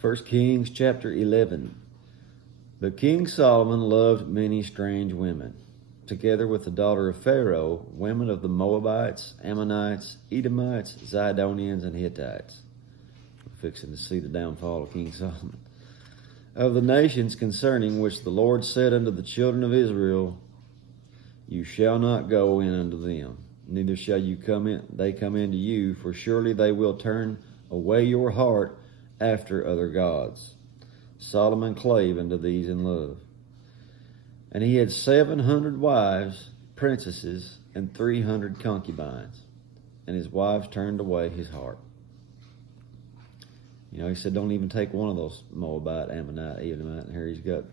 1 Kings chapter 11. But King Solomon loved many strange women, together with the daughter of Pharaoh, women of the Moabites, Ammonites, Edomites, Zidonians, and Hittites. We're fixing to see the downfall of King Solomon. Of the nations concerning which the Lord said unto the children of Israel, You shall not go in unto them, neither shall they come into you, for surely they will turn away your heart after other gods. Solomon clave unto these in love. And he had 700 wives, princesses, and 300 concubines. And his wives turned away his heart. He said, don't even take one of those Moabite, Ammonite, Edomite, and here he's got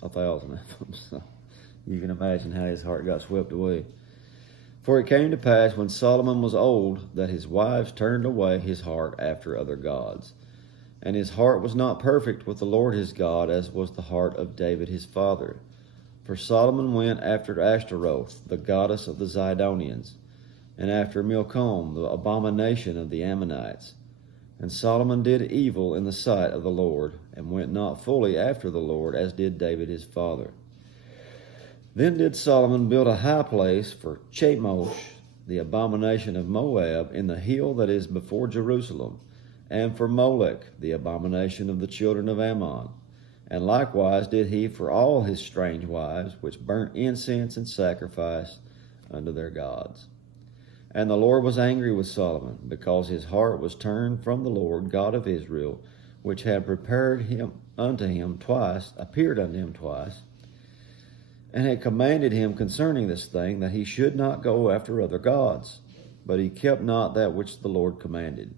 1,000 of them. So you can imagine how his heart got swept away. For it came to pass when Solomon was old that his wives turned away his heart after other gods. And his heart was not perfect with the Lord his God, as was the heart of David his father. For Solomon went after Ashtaroth, the goddess of the Zidonians, and after Milcom, the abomination of the Ammonites. And Solomon did evil in the sight of the Lord, and went not fully after the Lord, as did David his father. Then did Solomon build a high place for Chemosh, the abomination of Moab, in the hill that is before Jerusalem, and for Molech, the abomination of the children of Ammon. And likewise did he for all his strange wives, which burnt incense and sacrificed unto their gods. And the Lord was angry with Solomon, because his heart was turned from the Lord God of Israel, which had appeared unto him twice, and had commanded him concerning this thing, that he should not go after other gods. But he kept not that which the Lord commanded.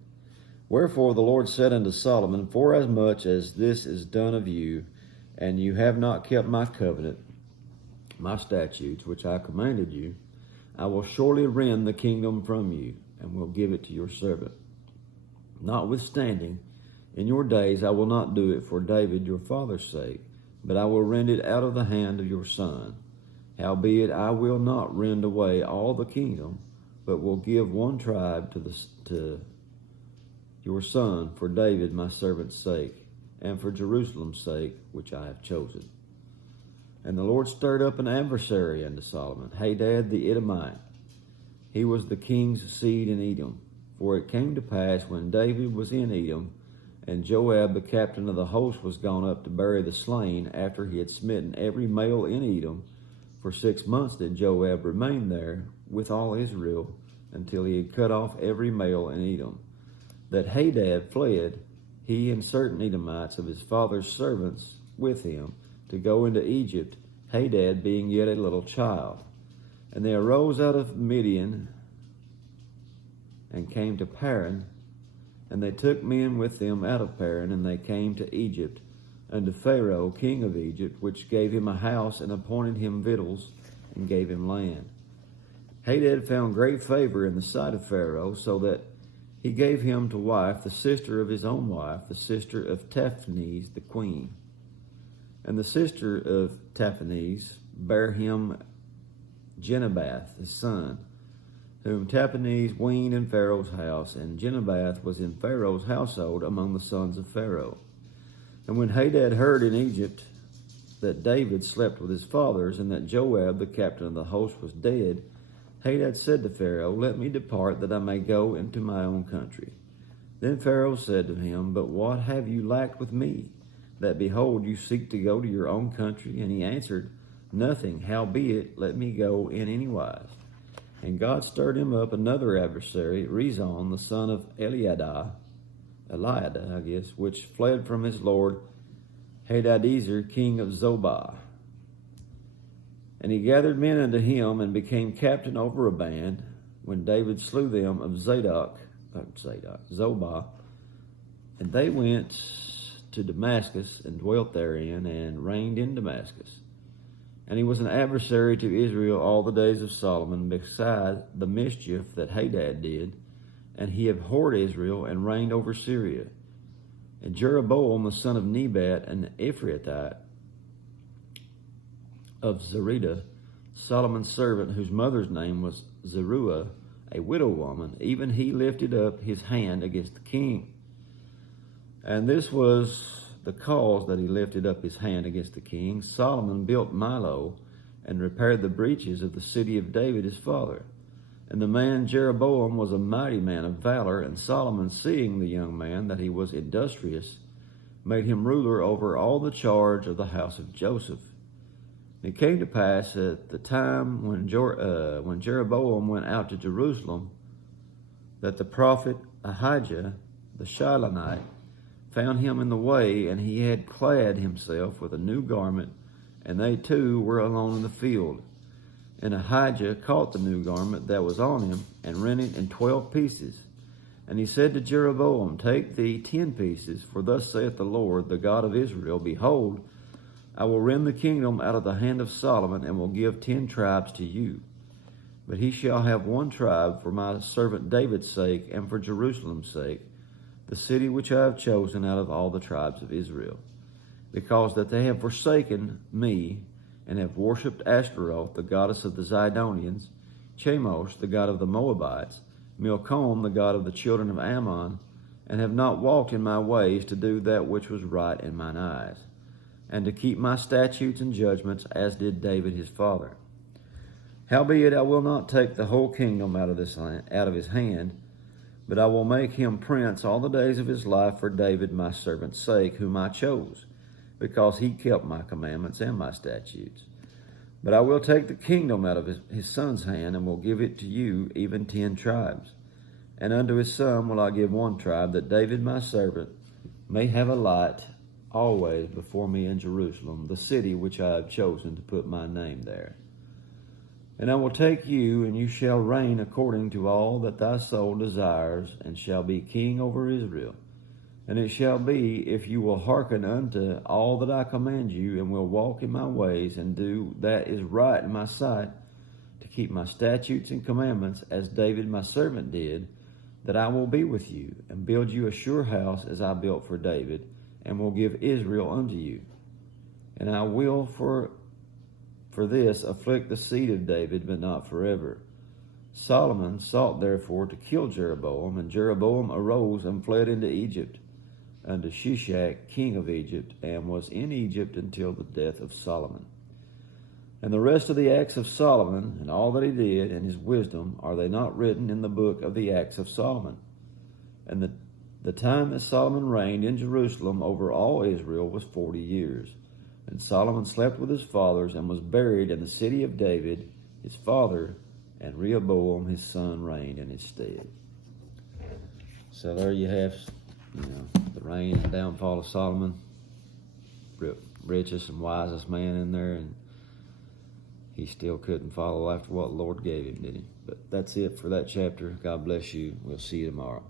Wherefore the Lord said unto Solomon, Forasmuch as this is done of you, and you have not kept my covenant, my statutes, which I commanded you, I will surely rend the kingdom from you, and will give it to your servant. Notwithstanding, in your days I will not do it for David your father's sake, but I will rend it out of the hand of your son. Howbeit I will not rend away all the kingdom, but will give one tribe to your son for David my servant's sake, and for Jerusalem's sake, which I have chosen. And the Lord stirred up an adversary unto Solomon, Hadad the Edomite. He was the king's seed in Edom. For it came to pass, when David was in Edom, and Joab the captain of the host was gone up to bury the slain, after he had smitten every male in Edom, for 6 months did Joab remain there with all Israel, until he had cut off every male in Edom. That Hadad fled, he and certain Edomites of his father's servants with him, to go into Egypt, Hadad being yet a little child. And they arose out of Midian, and came to Paran, and they took men with them out of Paran, and they came to Egypt, unto Pharaoh king of Egypt, which gave him a house, and appointed him victuals, and gave him land. Hadad found great favor in the sight of Pharaoh, so that he gave him to wife the sister of his own wife, the sister of Taphanes the queen. And the sister of Taphanes bare him Genubath his son, whom Taphanes weaned in Pharaoh's house, and Genubath was in Pharaoh's household among the sons of Pharaoh. And when Hadad heard in Egypt that David slept with his fathers, and that Joab the captain of the host was dead, Hadad said to Pharaoh, Let me depart, that I may go into my own country. Then Pharaoh said to him, But what have you lacked with me, that behold, you seek to go to your own country? And he answered, Nothing, howbeit, let me go in any wise. And God stirred him up another adversary, Rezon, the son of Eliada, which fled from his lord Hadadezer, king of Zobah. And he gathered men unto him, and became captain over a band, when David slew them of Zobah. And they went to Damascus, and dwelt therein, and reigned in Damascus. And he was an adversary to Israel all the days of Solomon, beside the mischief that Hadad did. And he abhorred Israel, and reigned over Syria. And Jeroboam the son of Nebat, an Ephrathite of Zerida, Solomon's servant, whose mother's name was Zeruiah, a widow woman, even he lifted up his hand against the king. And this was the cause that he lifted up his hand against the king. Solomon built Millo and repaired the breaches of the city of David his father. And the man Jeroboam was a mighty man of valor, and Solomon, seeing the young man that he was industrious, made him ruler over all the charge of the house of Joseph. And it came to pass at the time when Jeroboam went out to Jerusalem, that the prophet Ahijah the Shilonite found him in the way, and he had clad himself with a new garment, and they two were alone in the field. And Ahijah caught the new garment that was on him, and rent it in 12 pieces. And he said to Jeroboam, Take thee 10 pieces, for thus saith the Lord, the God of Israel, Behold, I will rend the kingdom out of the hand of Solomon, and will give 10 tribes to you. But he shall have 1 tribe for my servant David's sake, and for Jerusalem's sake, the city which I have chosen out of all the tribes of Israel. Because that they have forsaken me, and have worshipped Ashtaroth, the goddess of the Zidonians, Chemosh, the god of the Moabites, Milcom, the god of the children of Ammon, and have not walked in my ways to do that which was right in mine eyes, and to keep my statutes and judgments, as did David his father. Howbeit I will not take the whole kingdom out of his hand, but I will make him prince all the days of his life for David my servant's sake, whom I chose, because he kept my commandments and my statutes. But I will take the kingdom out of his son's hand, and will give it to you, even 10 tribes. And unto his son will I give 1 tribe, that David my servant may have a light always before me in Jerusalem, the city which I have chosen to put my name there. And I will take you, and you shall reign according to all that thy soul desires, and shall be king over Israel. And it shall be, if you will hearken unto all that I command you, and will walk in my ways, and do that is right in my sight, to keep my statutes and commandments, as David my servant did, that I will be with you, and build you a sure house, as I built for David, and will give Israel unto you. And I will for this afflict the seed of David, but not forever. Solomon sought therefore to kill Jeroboam, and Jeroboam arose and fled into Egypt, unto Shishak, king of Egypt, and was in Egypt until the death of Solomon. And the rest of the acts of Solomon, and all that he did, and his wisdom, are they not written in the book of the acts of Solomon? And the time that Solomon reigned in Jerusalem over all Israel was 40 years. And Solomon slept with his fathers, and was buried in the city of David, his father, and Rehoboam his son reigned in his stead. So there you have, the reign and downfall of Solomon, richest and wisest man in there, and he still couldn't follow after what the Lord gave him, did he? But that's it for that chapter. God bless you. We'll see you tomorrow.